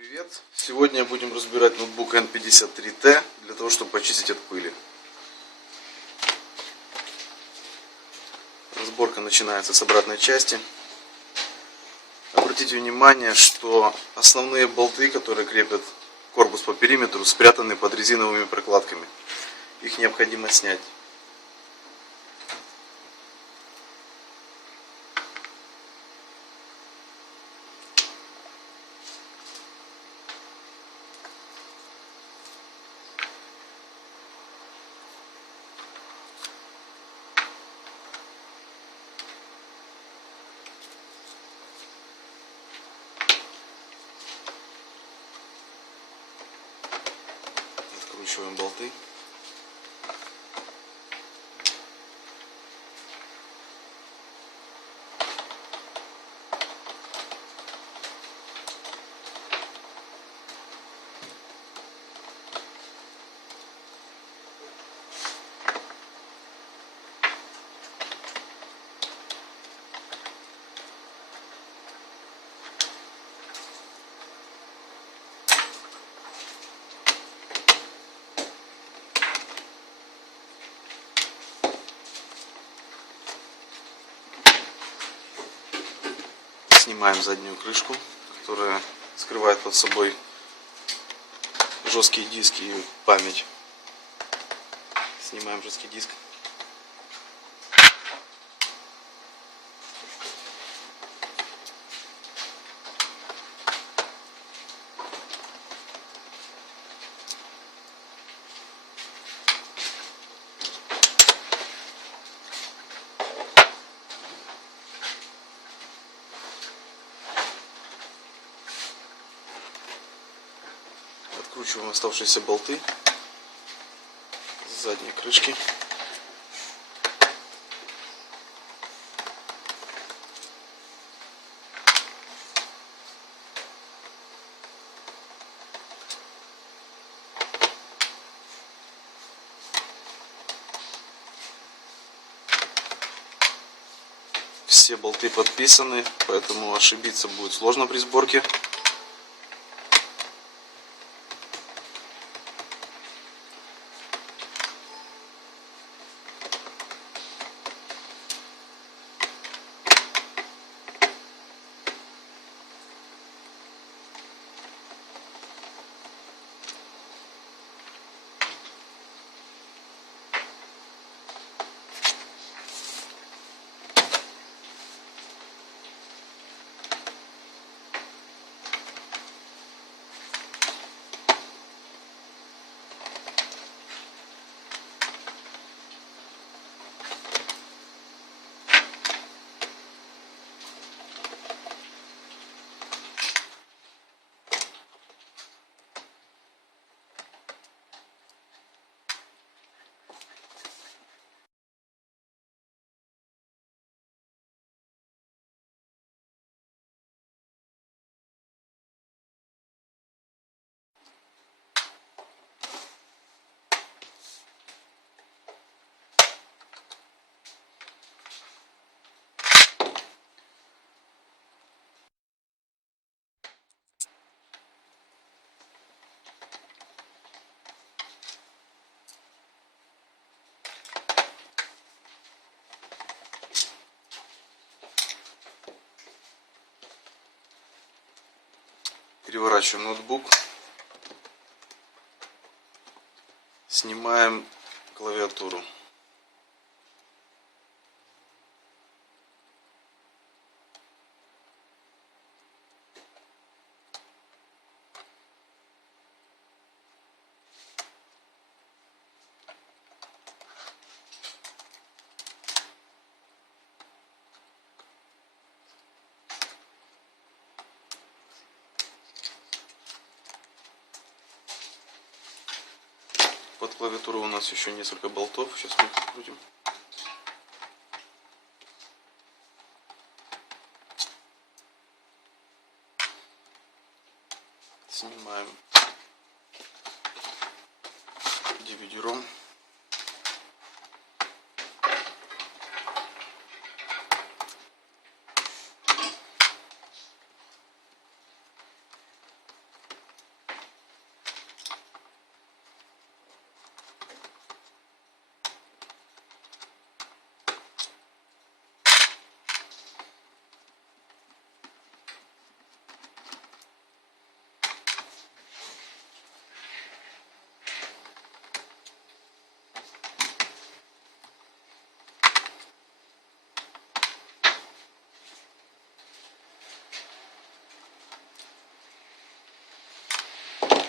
Привет! Сегодня будем разбирать ноутбук N53T для того, чтобы почистить от пыли. Сборка начинается с обратной части. Обратите внимание, что основные болты, которые крепят корпус по периметру, спрятаны под резиновыми прокладками. Их необходимо снять. Откручиваем болты. Снимаем заднюю крышку, которая скрывает под собой жесткие диски и память. Снимаем жесткий диск. Откручиваем оставшиеся болты с задней крышки. Все болты подписаны, поэтому ошибиться будет сложно при сборке. Переворачиваем ноутбук. Снимаем клавиатуру. Под клавиатурой у нас еще несколько болтов. Сейчас мы их открутим. Снимаем DVD-ROM.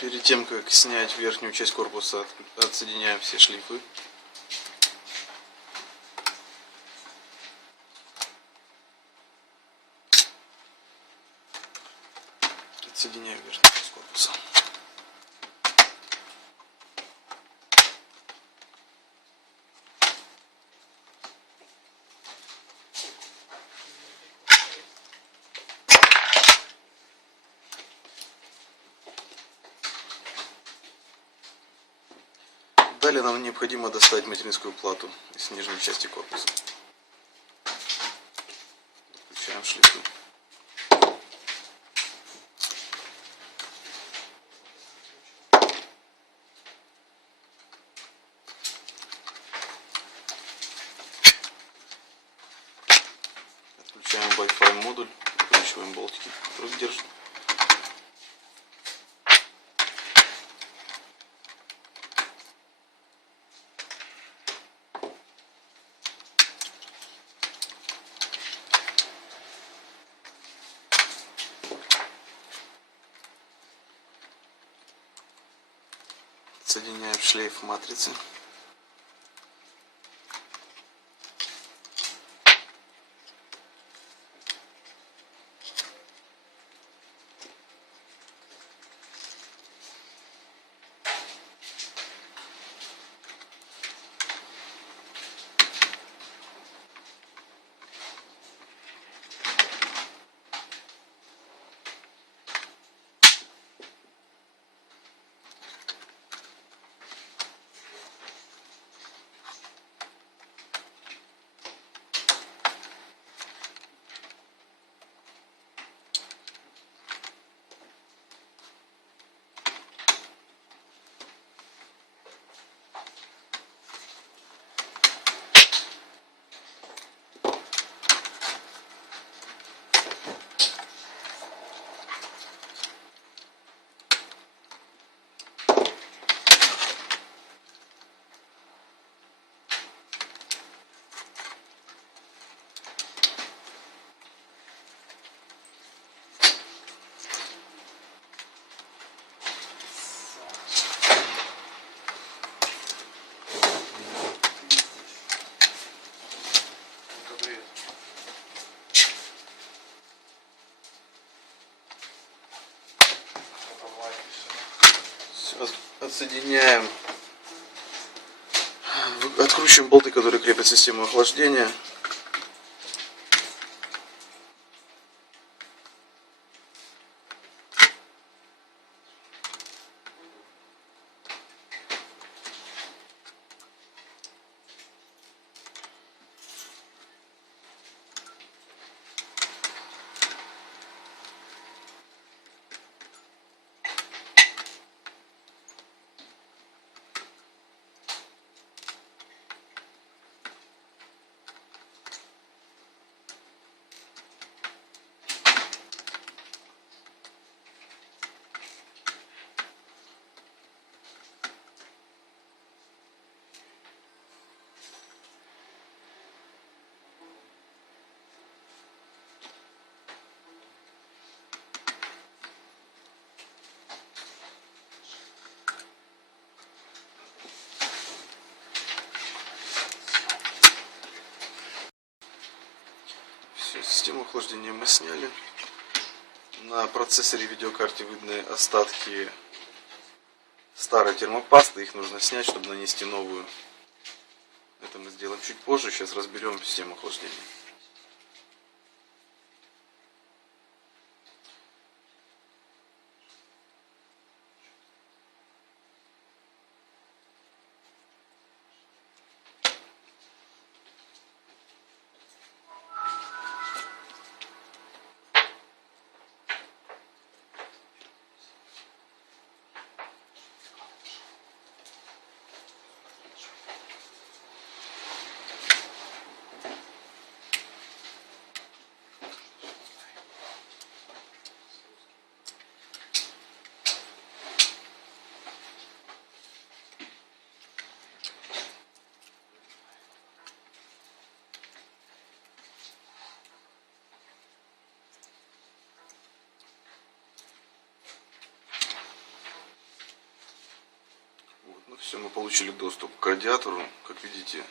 Перед тем, как снять верхнюю часть корпуса, отсоединяем все шлифы. Отсоединяем верхнюю часть корпуса. Далее нам необходимо достать материнскую плату из нижней части корпуса. Включаем шлифы. Отключаем Wi-Fi модуль, откручиваем болтики, друг держит. Соединяем шлейф матрицы. Отсоединяем, откручиваем болты, которые крепят систему охлаждения. Все, систему охлаждения мы сняли. На процессоре видеокарте видны остатки старой термопасты. Их нужно снять, чтобы нанести новую. Это мы сделаем чуть позже. Сейчас разберем систему охлаждения. Все, мы получили доступ к радиатору. Как видите,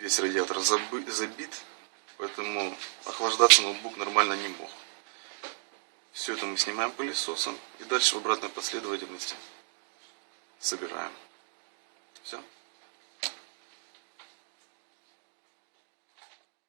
весь радиатор забит, поэтому охлаждаться ноутбук нормально не мог. Все это мы снимаем пылесосом и дальше в обратной последовательности собираем. Все.